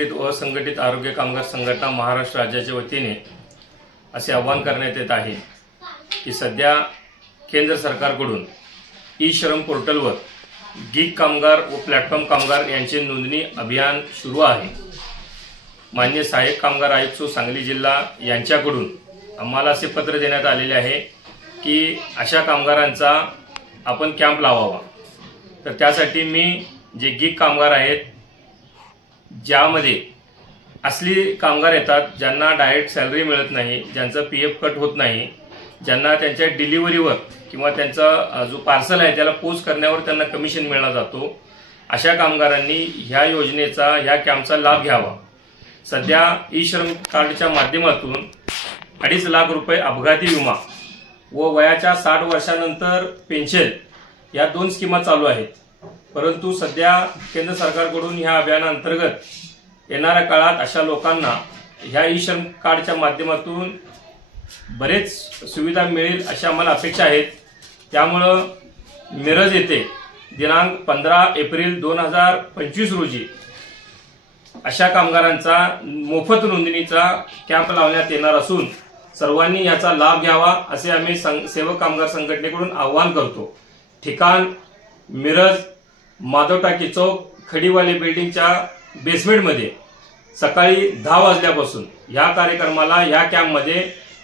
असंघटित व संघटित आरोग्य कामगार संघटना महाराष्ट्र राज्याच्या वतीने असे आवाहन करण्यात येत आहे की सध्या केंद्र सरकारकडून ई श्रम पोर्टलवर गीग कामगार व प्लॅटफॉर्म कामगार यांचे नोंदणी अभियान सुरू आहे। माननीय सहाय्यक कामगार आयुक्त सांगली जिल्हा यांच्याकडून आम्हाला असे पत्र देण्यात आलेले आहे की अशा कामगारांचा आपण कॅम्प लावावा। तर त्यासाठी मी जे गीग कामगार आहेत, ज्यामध्ये असली कामगार येतात ज्यांना डायरेक्ट सॅलरी मिळत नाही, ज्यांचा पीएफ कट होत नाही, ज्यांना त्यांच्या डिलिव्हरीवर किंवा त्यांचा जो पार्सल आहे त्याला पोच करण्यावर त्यांना कमिशन मिळणार जातो, अशा कामगारांनी ह्या योजनेचा ह्या कॅम्पचा लाभ घ्यावा। सध्या ई श्रम कार्डच्या माध्यमातून 2.5 लाख रुपये अपघाती विमा व वयाच्या 60 वर्षानंतर पेन्शन या 2 स्कीमा चालू आहेत। परंतु सध्या केंद्र सरकारकडून ह्या अभियानांतर्गत येणाऱ्या काळात अशा लोकांना ह्या ई श्रम कार्डच्या माध्यमातून बरेच सुविधा मिळेल अशी आम्हाला अपेक्षा आहेत। त्यामुळे मिरज येथे दिनांक 15 एप्रिल 2025 रोजी अशा कामगारांचा मोफत नोंदणीचा कॅम्प लावण्यात येणार असून सर्वांनी याचा लाभ घ्यावा असे आम्ही सेवक कामगार संघटनेकडून आवाहन करतो। ठिकाण मिरज माधव टाकी चौक खडीवाले बिल्डिंगच्या बेसमेंटमध्ये सकाळी 10 वाजल्यापासून या कार्यक्रमाला या कॅम्पमध्ये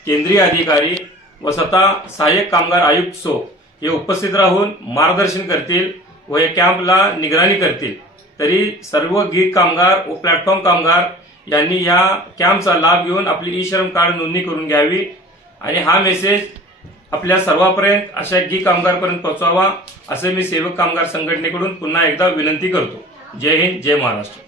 केंद्रीय अधिकारी व स्वतः सहाय्यक कामगार आयुक्त सो हे उपस्थित राहून मार्गदर्शन करतील व या कॅम्पला निगराणी करतील। तरी सर्व गीग कामगार व प्लॅटफॉर्म कामगार यांनी या कॅम्पचा लाभ घेऊन आपली ई श्रम कार्ड नोंदणी करून घ्यावी आणि हा मेसेज आपल्या सर्वांपर्यंत अशा गीग कामगारपर्यंत पोहोचवावा असे मी सेवक कामगार संघटनेकडून पुन्हा एकदा विनंती करतो। जय हिंद, जय महाराष्ट्र।